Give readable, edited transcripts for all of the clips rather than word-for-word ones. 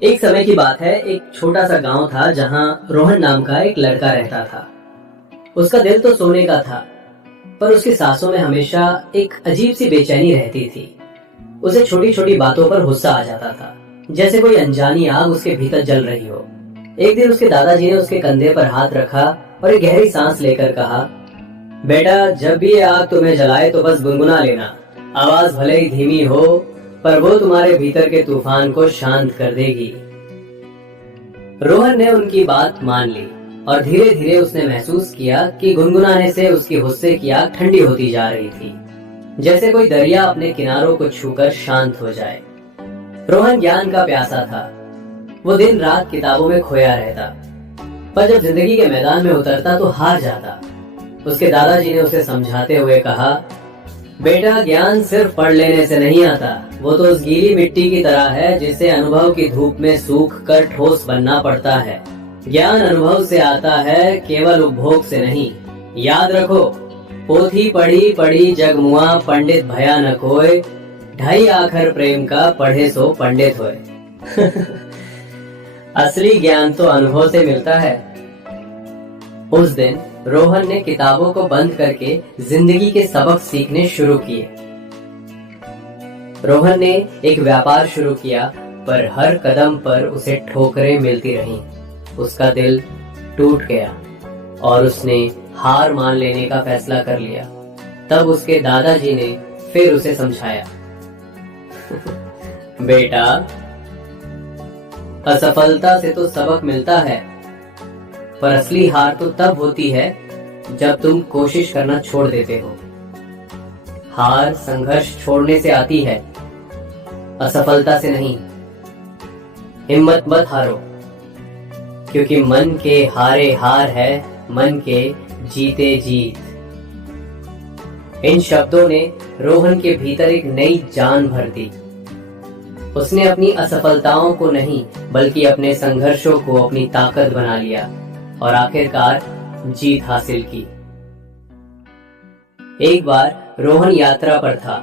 एक समय की बात है, एक छोटा सा गांव था जहां रोहन नाम का एक लड़का रहता था। उसका दिल तो सोने का था, पर उसकी सांसों में हमेशा एक अजीब सी बेचैनी रहती थी। उसे छोटी छोटी बातों पर गुस्सा आ जाता था, जैसे कोई अनजानी आग उसके भीतर जल रही हो। एक दिन उसके दादाजी ने उसके कंधे पर हाथ रखा और एक गहरी सांस लेकर कहा, बेटा, जब भी ये आग तुम्हें जलाए तो बस गुनगुना लेना। आवाज भले ही धीमी हो, पर वो तुम्हारे भीतर के तूफान को शांत कर देगी। रोहन ने उनकी बात मान ली और धीरे धीरे उसने महसूस किया कि गुनगुनाने से उसकी गुस्से की आग ठंडी होती जा रही थी, जैसे कोई दरिया अपने किनारों को छूकर शांत हो जाए। रोहन ज्ञान का प्यासा था। वो दिन रात किताबों में खोया रहता, पर जब जिंदगी के मैदान में उतरता तो हार जाता। उसके दादाजी ने उसे समझाते हुए कहा, बेटा, ज्ञान सिर्फ पढ़ लेने से नहीं आता। वो तो उस गीली मिट्टी की तरह है जिसे अनुभव की धूप में सूख कर ठोस बनना पड़ता है। ज्ञान अनुभव से आता है, केवल उपभोग से नहीं। याद रखो, पोथी पढ़ी पढ़ी जग मुआ, पंडित भया न कोय। ढाई आखर प्रेम का, पढ़े सो पंडित होए। असली ज्ञान तो अनुभव से मिलता है। उस दिन रोहन ने किताबों को बंद करके जिंदगी के सबक सीखने शुरू किए। रोहन ने एक व्यापार शुरू किया, पर हर कदम पर उसे ठोकरें मिलती रहीं। उसका दिल टूट गया और उसने हार मान लेने का फैसला कर लिया। तब उसके दादाजी ने फिर उसे समझाया, बेटा, असफलता से तो सबक मिलता है, पर असली हार तो तब होती है जब तुम कोशिश करना छोड़ देते हो। हार संघर्ष छोड़ने से आती है, असफलता से नहीं। हिम्मत मत हारो, क्योंकि मन के हारे हार है, मन के जीते जीत। इन शब्दों ने रोहन के भीतर एक नई जान भर दी। उसने अपनी असफलताओं को नहीं, बल्कि अपने संघर्षों को अपनी ताकत बना लिया और आखिरकार जीत हासिल की। एक बार रोहन यात्रा पर था,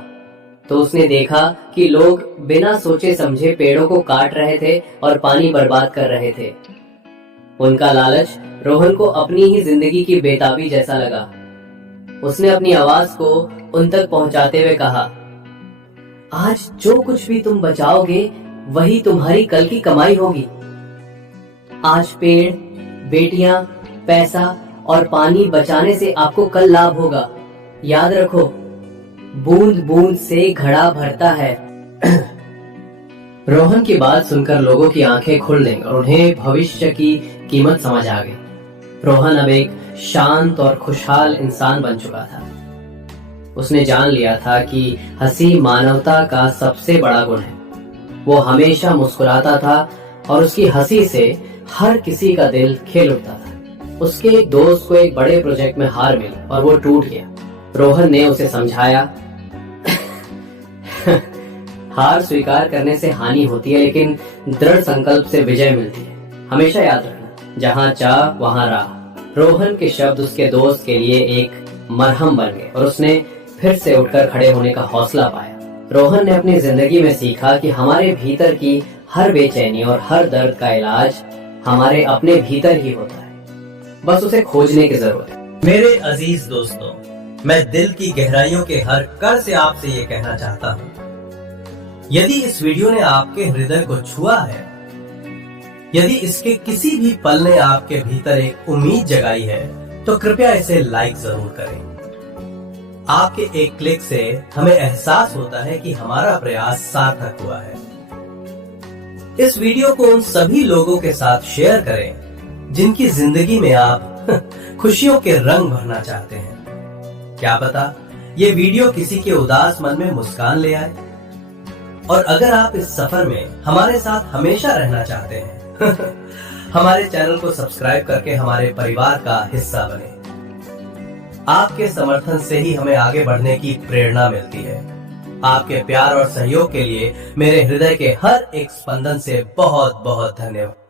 तो उसने देखा कि लोग बिना सोचे समझे पेड़ों को काट रहे थे और पानी बर्बाद कर रहे थे। उनका लालच रोहन को अपनी ही जिंदगी की बेताबी जैसा लगा। उसने अपनी आवाज को उन तक पहुंचाते हुए कहा, आज जो कुछ भी तुम बचाओगे वही तुम्हारी कल की कमाई होगी। आज पेड़, बेटियां, पैसा और पानी बचाने से आपको कल लाभ होगा। याद रखो, बूंद बूंद से घड़ा भरता है। रोहन की बात सुनकर लोगों की आंखें खुल गईं और उन्हें भविष्य की कीमत समझ आ गई। रोहन अब एक शांत और खुशहाल इंसान बन चुका था। उसने जान लिया था कि हंसी मानवता का सबसे बड़ा गुण है। वो हमेशा मुस्कुराता था और उसकी हंसी से हर किसी का दिल खिल उठता था। उसके एक दोस्त को एक बड़े प्रोजेक्ट में हार मिली और वो टूट गया। रोहन ने उसे समझाया, हार स्वीकार करने से हानि होती है, लेकिन दृढ़ संकल्प से विजय मिलती है। हमेशा याद रखना, जहां चाह वहां राह। रोहन के शब्द उसके दोस्त के लिए एक मरहम बन गए और उसने फिर से उठकर खड़े होने का हौसला पाया। रोहन ने अपनी जिंदगी में सीखा कि हमारे भीतर की हर बेचैनी और हर दर्द का इलाज हमारे अपने भीतर ही होता है, बस उसे खोजने की जरूरत है। मेरे अजीज दोस्तों, मैं दिल की गहराइयों के हर कण से आपसे ये कहना चाहता हूँ, यदि इस वीडियो ने आपके हृदय को छुआ है, यदि इसके किसी भी पल ने आपके भीतर एक उम्मीद जगाई है, तो कृपया इसे लाइक जरूर करें। आपके एक क्लिक से हमें एहसास होता है कि हमारा प्रयास सार्थक हुआ है। इस वीडियो को उन सभी लोगों के साथ शेयर करें जिनकी जिंदगी में आप खुशियों के रंग भरना चाहते हैं। क्या पता ये वीडियो किसी के उदास मन में मुस्कान ले आए। और अगर आप इस सफर में हमारे साथ हमेशा रहना चाहते हैं हमारे चैनल को सब्सक्राइब करके हमारे परिवार का हिस्सा बने। आपके समर्थन से ही हमें आगे बढ़ने की प्रेरणा मिलती है। आपके प्यार और सहयोग के लिए मेरे हृदय के हर एक स्पंदन से बहुत बहुत धन्यवाद।